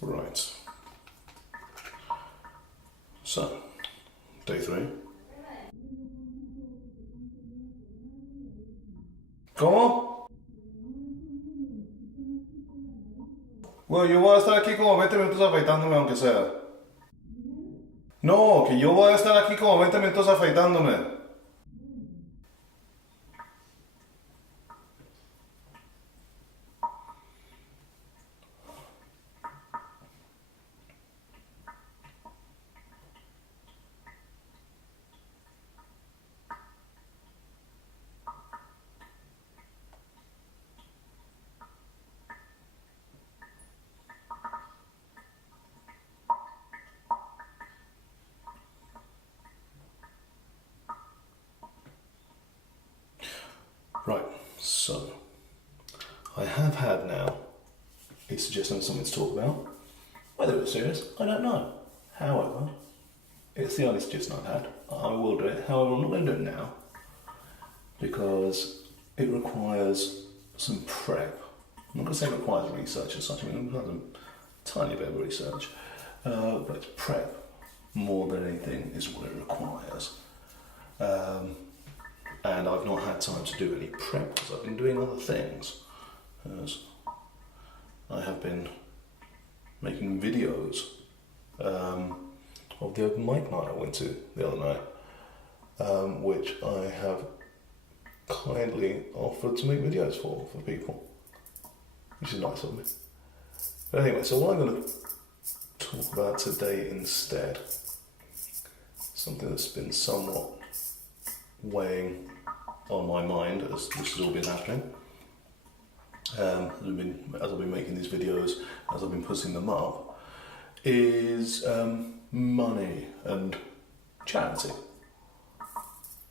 Right. So, day 3. ¿Cómo? Bueno, yo voy a estar aquí como 20 minutos afeitándome, aunque sea. No, que yo voy a estar aquí como 20 minutos afeitándome. Right, so I have had now a suggestion of something to talk about. Whether it's serious, I don't know. However, it's the only suggestion I've had. I will do it. However, I'm not going to do it now because it requires some prep. I'm not going to say it requires research as such. I mean, it requires a tiny bit of research, but it's prep more than anything is what it requires. And I've not had time to do any prep because I've been doing other things. As I have been making videos of the open mic night I went to the other night, which I have kindly offered to make videos for people, which is nice of me. But anyway, so what I'm going to talk about today instead, something that's been somewhat weighing on my mind as this has all been happening. As I've been making these videos, as I've been putting them up, is money and charity.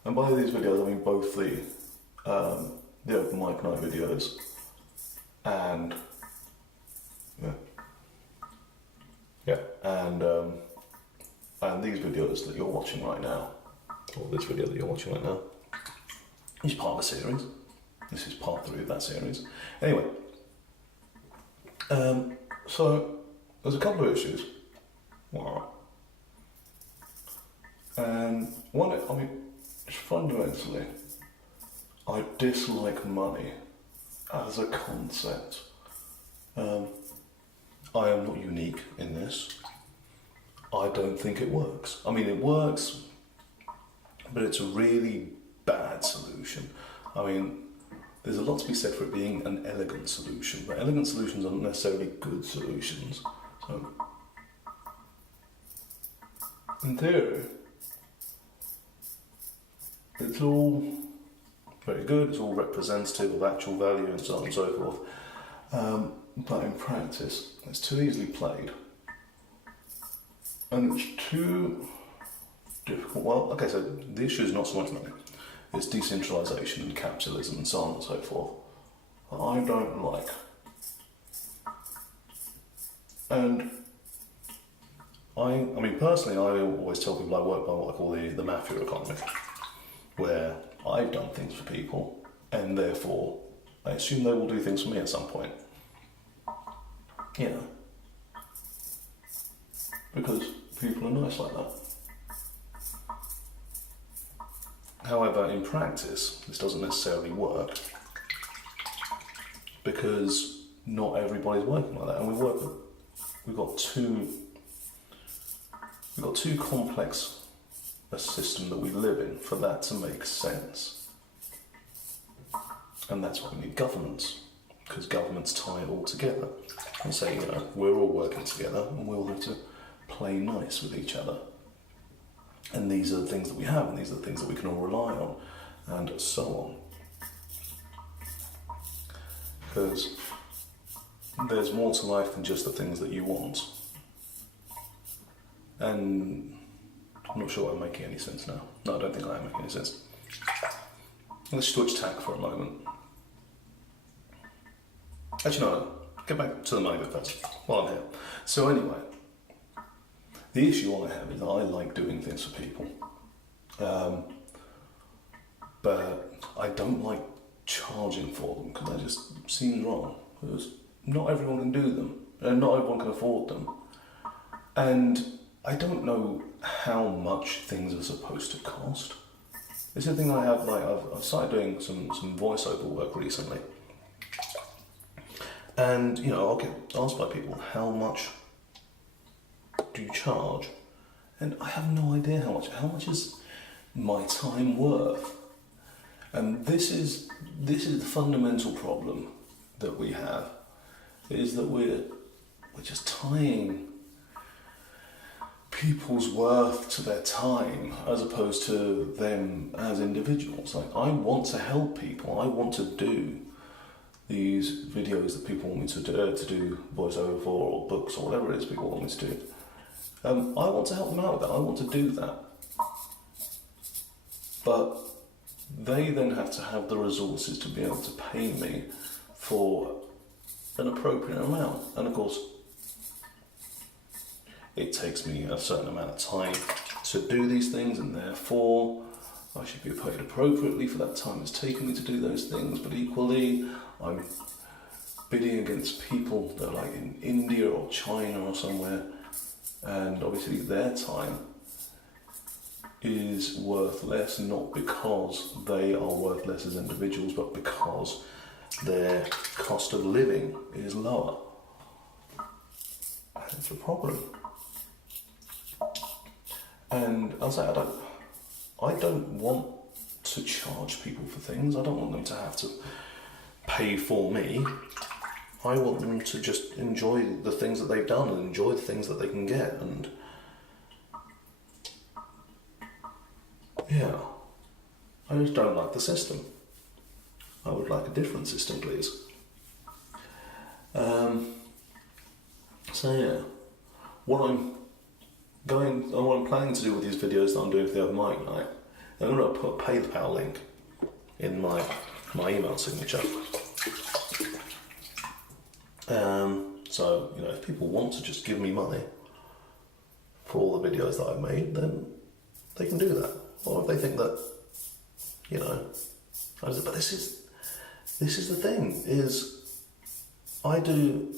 And by these videos, I mean both the open mic night videos and and these videos that you're watching right now, or this video that you're watching right now, is part of a series. This is part 3 of that series. Anyway, so there's a couple of issues. And one, I mean, fundamentally, I dislike money as a concept. I am not unique in this. I don't think it works. I mean, it works, but it's a really bad solution. I mean, there's a lot to be said for it being an elegant solution, but elegant solutions aren't necessarily good solutions. So, in theory, it's all very good, it's all representative of actual value and so on and so forth. But in practice, it's too easily played. And it's too difficult. Well, okay, so the issue is not so much money. It's decentralisation and capitalism and so on and so forth that I don't like. And I mean, personally, I always tell people I work by what I call the mafia economy, where I've done things for people, and therefore I assume they will do things for me at some point. You know, because people are nice like that. However, in practice, this doesn't necessarily work because not everybody's working like that, and we've got too complex a system that we live in for that to make sense. And that's why we need governments, because governments tie it all together and say, you know, we're all working together and we all have to play nice with each other. And these are the things that we have, and these are the things that we can all rely on, and so on. Because there's more to life than just the things that you want. And I'm not sure I'm making any sense now. No, I don't think I am making any sense. Let's switch tack for a moment. Actually, no, get back to the money bit first, while I'm here. So anyway, the issue I have is that I like doing things for people. But I don't like charging for them, because that just seems wrong. Because not everyone can do them. and not everyone can afford them. And I don't know how much things are supposed to cost. This is the thing I have, like, I've started doing some voiceover work recently. And, you know, I'll get asked by people, how much do you charge? And I have no idea how much is my time worth? And this is the fundamental problem that we have, is that we're just tying people's worth to their time as opposed to them as individuals. Like, I want to help people. I want to do these videos that people want me to do voiceover for, or books, or whatever it is people want me to do. I want to help them out with that. I want to do that. But they then have to have the resources to be able to pay me for an appropriate amount. And of course, it takes me a certain amount of time to do these things, and therefore I should be paid appropriately for that time it's taken me to do those things. But equally, I'm bidding against people that are like in India or China or somewhere, and obviously their time is worth less, not because they are worth less as individuals, but because their cost of living is lower. And it's a problem. And I'll say, I don't want to charge people for things. I don't want them to have to pay for me. I want them to just enjoy the things that they've done and enjoy the things that they can get. And yeah, I just don't like the system. I would like a different system, please. So yeah, what I'm planning to do with these videos that I'm doing for the open mic night, I'm going to put a PayPal link in my email signature. So, you know, if people want to just give me money for all the videos that I've made, then they can do that. Or if they think that, you know, but this is the thing, is I do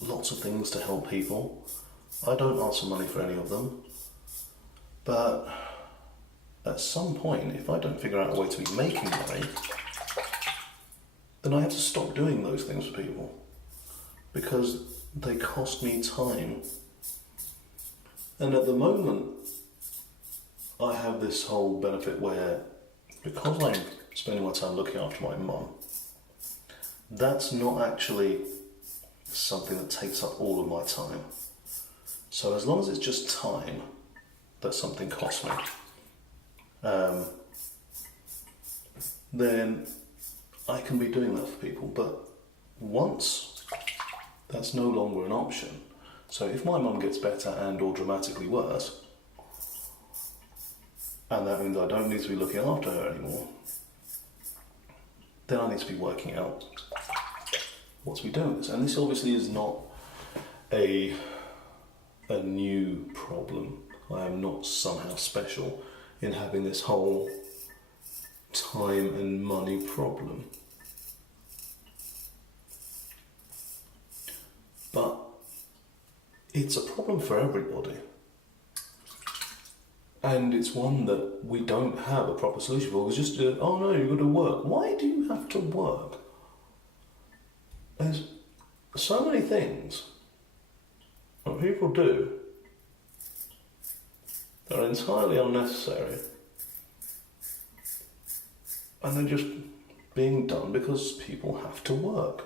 lots of things to help people. I don't ask for money for any of them. But at some point, if I don't figure out a way to be making money, then I have to stop doing those things for people, because they cost me time. And at the moment, I have this whole benefit where, because I'm spending my time looking after my mum, that's not actually something that takes up all of my time. So as long as it's just time that something costs me, then I can be doing that for people. But once that's no longer an option, so if my mum gets better and or dramatically worse, and that means I don't need to be looking after her anymore, then I need to be working out what to be doing with this. And this obviously is not a new problem. I am not somehow special in having this whole time and money problem. But it's a problem for everybody. And it's one that we don't have a proper solution for. It's just, oh no, you've got to work. Why do you have to work? There's so many things that people do that are entirely unnecessary, and they're just being done because people have to work.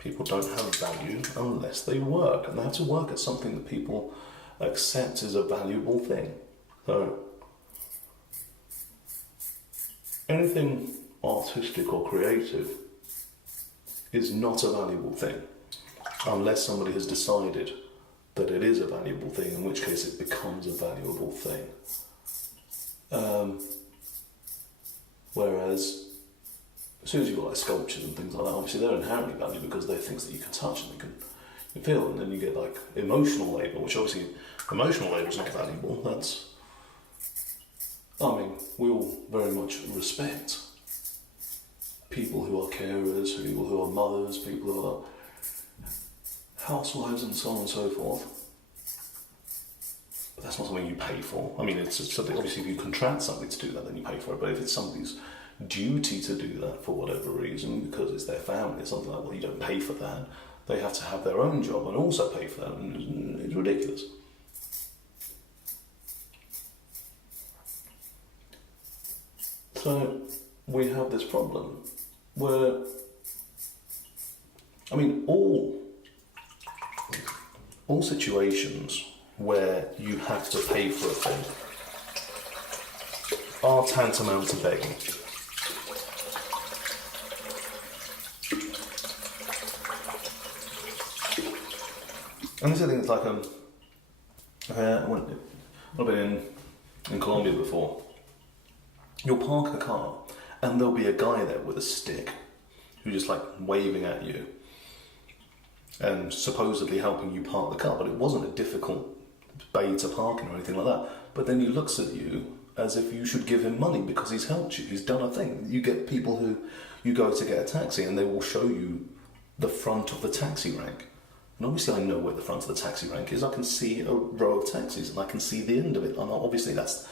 People don't have value unless they work, and they have to work at something that people accept as a valuable thing. So anything artistic or creative is not a valuable thing unless somebody has decided that it is a valuable thing, in which case it becomes a valuable thing. Whereas as soon as you've got like sculptures and things like that, obviously they're inherently valuable because they're things that you can touch and you can feel, and then you get like emotional labour, which obviously emotional labour is not valuable. That's, I mean, we all very much respect people who are carers, people who are mothers, people who housewives and so on and so forth. But that's not something you pay for. I mean, it's something, obviously if you contract somebody to do that, then you pay for it. But if it's somebody's duty to do that for whatever reason, because it's their family or something like, well, you don't pay for that. They have to have their own job and also pay for that. And it's ridiculous. So we have this problem where, I mean, all situations where you have to pay for a thing are tantamount to begging. And this, I think, it's like I've been in Colombia before. You'll park a car, and there'll be a guy there with a stick, who's just like waving at you, and supposedly helping you park the car. But it wasn't a difficult bay to park in or anything like that. But then he looks at you as if you should give him money because he's helped you. He's done a thing. You get people who you go to get a taxi, and they will show you the front of the taxi rank. And obviously I know where the front of the taxi rank is. I can see a row of taxis and I can see the end of it. And obviously that's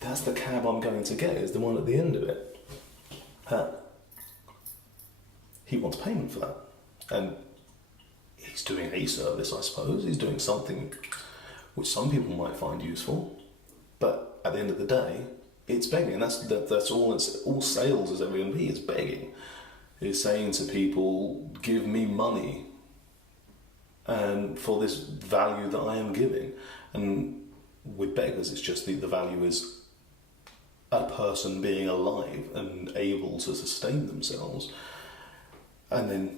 the cab I'm going to get, is the one at the end of it. He wants payment for that. And he's doing a service, I suppose. He's doing something which some people might find useful. But at the end of the day, it's begging. And that's all sales is ever going to be, is begging. It's saying to people, give me money and for this value that I am giving. And with beggars, it's just the value is a person being alive and able to sustain themselves. And then,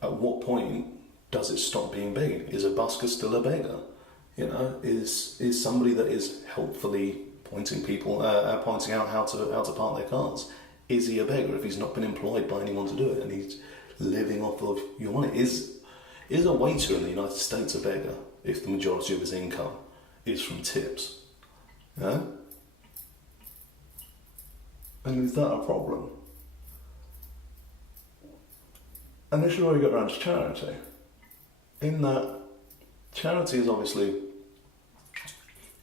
at what point does it stop being begging? Is a busker still a beggar? Is somebody that is helpfully pointing out how to park their cars, is he a beggar if he's not been employed by anyone to do it and he's living off of your money? Is a waiter in the United States a beggar if the majority of his income is from tips? Yeah? And is that a problem? And this is where we get around to charity. In that, charity is obviously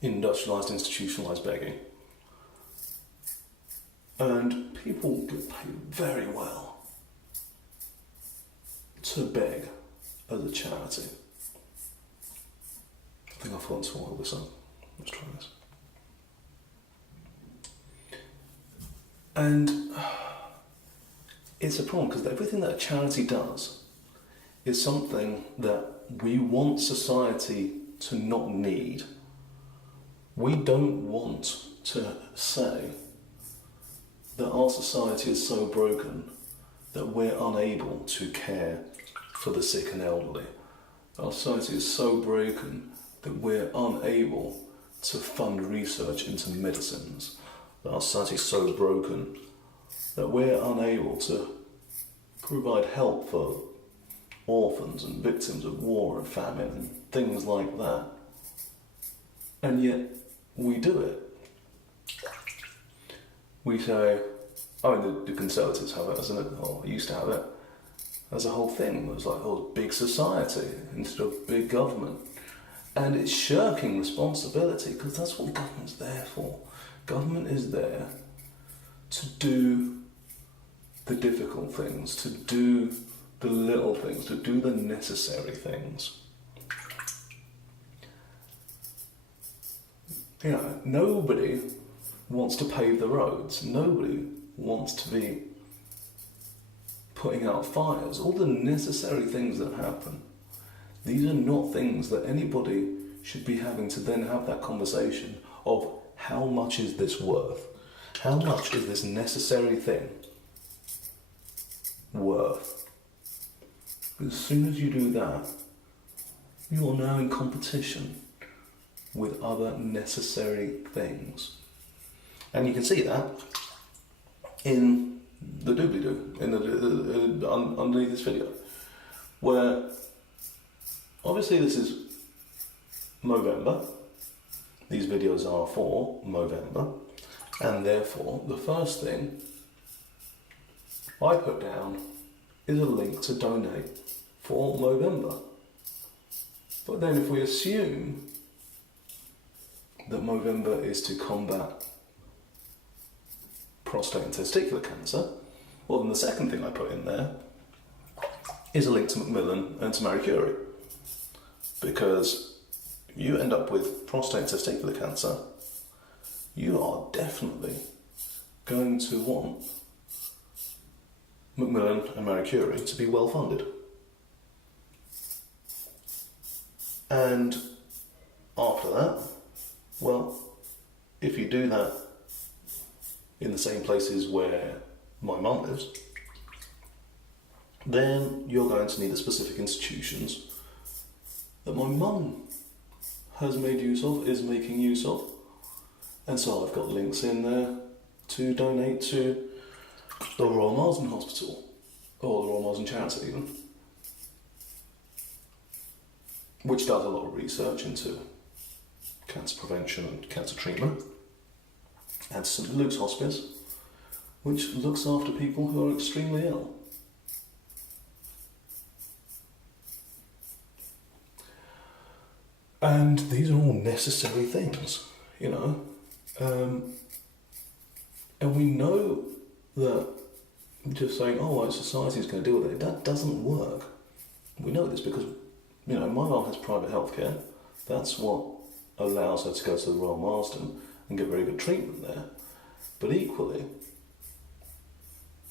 industrialised, institutionalised begging. And people get paid very well to beg as a charity. I think I've forgotten to oil this up. Let's try this. And it's a problem because everything that a charity does is something that we want society to not need. We don't want to say that our society is so broken that we're unable to care for the sick and elderly. Our society is so broken that we're unable to fund research into medicines. That our society is so broken that we're unable to provide help for orphans and victims of war and famine and things like that. And yet we do it. We say, the Conservatives have it, isn't it? Or used to have it. As a whole thing. It was like, big society instead of big government. And it's shirking responsibility because that's what government's there for. Government is there to do the difficult things, to do the little things, to do the necessary things. Nobody wants to pave the roads. Nobody wants to be putting out fires. All the necessary things that happen. These are not things that anybody should be having to then have that conversation of how much is this worth? How much is this necessary thing worth? As soon as you do that, you are now in competition with other necessary things. And you can see that in the doobly-doo, underneath this video, where obviously this is Movember. These videos are for Movember, and therefore the first thing I put down is a link to donate for Movember. But then if we assume that Movember is to combat prostate and testicular cancer, well then the second thing I put in there is a link to Macmillan and to Marie Curie. Because if you end up with prostate and testicular cancer, you are definitely going to want Macmillan and Marie Curie to be well funded. And after that, well, if you do that in the same places where my mum lives, then you're going to need the specific institutions that my mum has made use of, is making use of. And so I've got links in there to donate to the Royal Marsden Hospital, or the Royal Marsden Charity even, which does a lot of research into cancer prevention and cancer treatment, and St Luke's Hospice, which looks after people who are extremely ill. And these are all necessary things, you know. And we know that just saying, oh, well, society's going to deal with it, that doesn't work. We know this because, you know, my mum has private healthcare. That's what allows her to go to the Royal Marsden and get very good treatment there. But equally,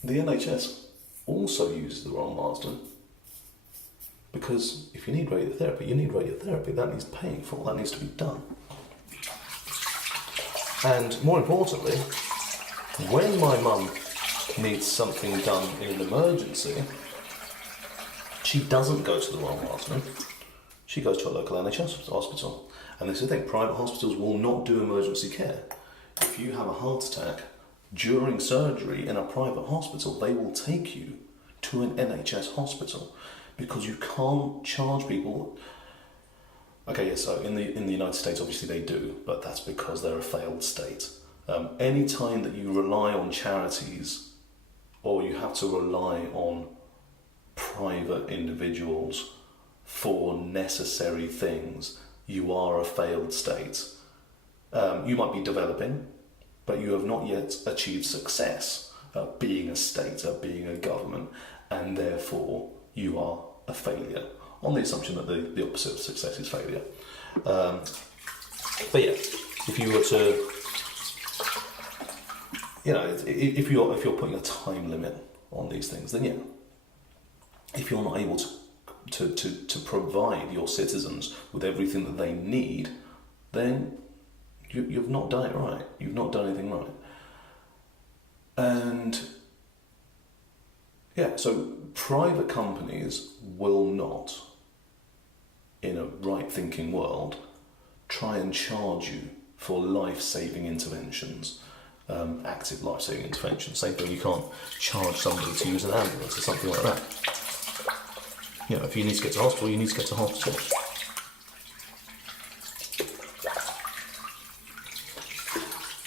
the NHS also uses the Royal Marsden. Because if you need radiotherapy, you need radiotherapy. That needs paying for, that needs to be done. And more importantly, when my mum needs something done in an emergency, she doesn't go to the Royal Marsden, she goes to a local NHS hospital. And this is the thing, private hospitals will not do emergency care. If you have a heart attack during surgery in a private hospital, they will take you to an NHS hospital because you can't charge people. Okay, yeah, so in the United States, obviously they do, but that's because they're a failed state. Any time that you rely on charities or you have to rely on private individuals for necessary things, you are a failed state. You might be developing, but you have not yet achieved success at being a state, at being a government, and therefore you are a failure, on the assumption that the opposite of success is failure. But yeah, if you were to, you know, if you're putting a time limit on these things, then yeah, if you're not able to provide your citizens with everything that they need, then you've not done it right. You've not done anything right. And yeah, so private companies will not, in a right-thinking world, try and charge you for life-saving interventions, active life-saving interventions. Same thing, you can't charge somebody to use an ambulance or something like that. You know, if you need to get to hospital, you need to get to hospital.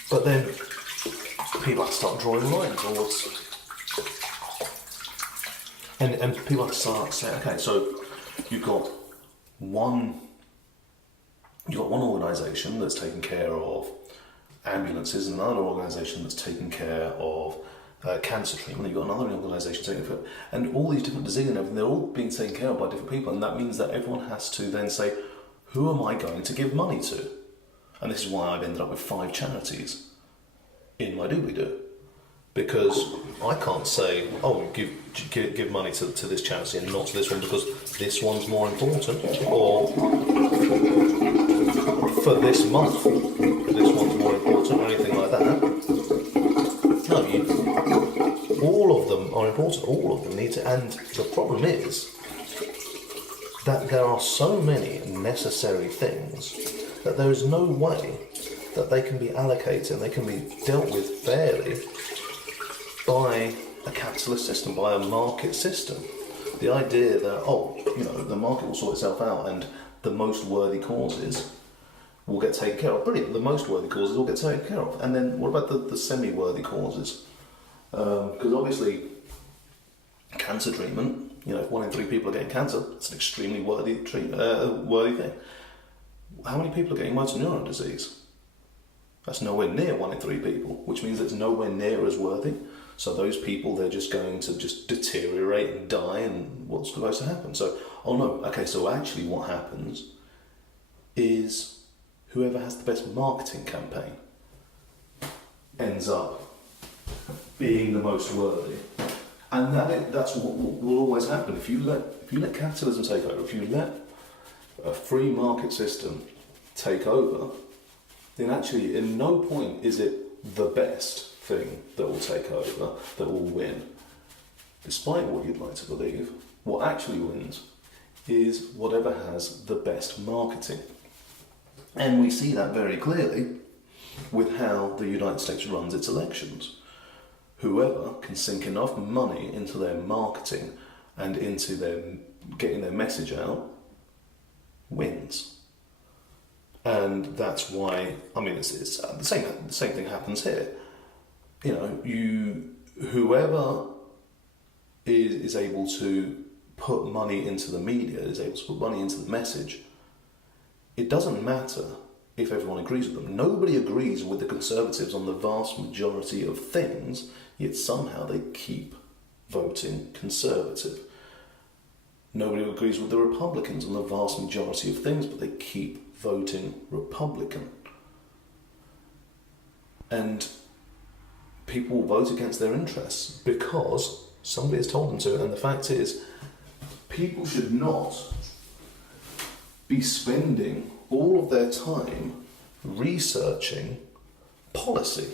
But then people have to start drawing lines towards, and people have to start saying, okay, so you've got one organisation that's taking care of ambulances, and another organisation that's taking care of cancer treatment. You've got another organisation taking care of, and all these different diseases and everything, they're all being taken care of by different people, and that means that everyone has to then say, who am I going to give money to? And this is why I've ended up with 5 charities in my doobly-doo. Because I can't say, oh, give money to this charity and not to this one because this one's more important, or for this month, this one's more important, or anything like that. No, all of them are important, all of them need to, and the problem is that there are so many necessary things that there is no way that they can be allocated and they can be dealt with fairly by a capitalist system, by a market system. The idea that, oh, you know, the market will sort itself out and the most worthy causes will get taken care of. Brilliant, the most worthy causes will get taken care of. And then what about the semi-worthy causes? Because obviously cancer treatment if 1 in 3 people are getting cancer, it's an extremely worthy thing. How many people are getting motor neuron disease? That's nowhere near 1 in 3 people, which means it's nowhere near as worthy. So those people, they're just going to just deteriorate and die, and what's supposed to happen? So, so actually what happens is whoever has the best marketing campaign ends up being the most worthy. And that's what will always happen. If you let capitalism take over, if you let a free market system take over, then actually in no point is it the best thing that will take over, that will win. Despite what you'd like to believe, what actually wins is whatever has the best marketing. And we see that very clearly with how the United States runs its elections. Whoever can sink enough money into their marketing and into their getting their message out wins. And that's why, it's the same thing happens here. Whoever is able to put money into the media, is able to put money into the message, it doesn't matter if everyone agrees with them. Nobody agrees with the Conservatives on the vast majority of things, yet somehow they keep voting Conservative. Nobody agrees with the Republicans on the vast majority of things, but they keep voting Republican. And people will vote against their interests because somebody has told them to. And the fact is, people should not be spending all of their time researching policy.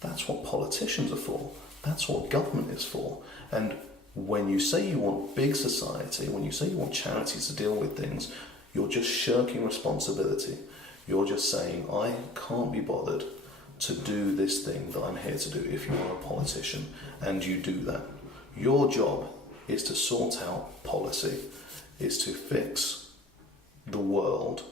That's what politicians are for. That's what government is for. And when you say you want big society, when you say you want charities to deal with things, you're just shirking responsibility. You're just saying, I can't be bothered to do this thing that I'm here to do if you are a politician, and you do that. Your job is to sort out policy, is to fix the world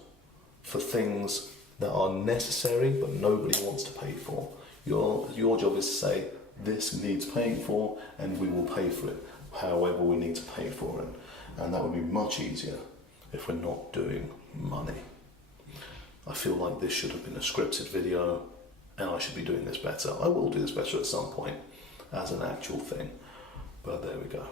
for things that are necessary but nobody wants to pay for. Your job is to say, this needs paying for, and we will pay for it however we need to pay for it. And that would be much easier if we're not doing money. I feel like this should have been a scripted video, and I should be doing this better. I will do this better at some point as an actual thing, but there we go.